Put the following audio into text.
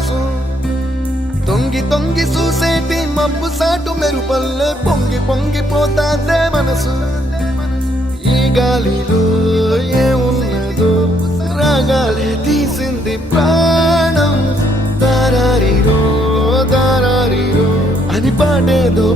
మనసు తొంగి తొంగి చూసేటి మబ్బు సాటు మెరుపల్లే పొంగి పొంగిపోతాదే మనసు ఈ గాలిలో ఏమున్నదో రాగాలే తీసింది ప్రాణం దారారిరో దారారిరో అని పాడేదో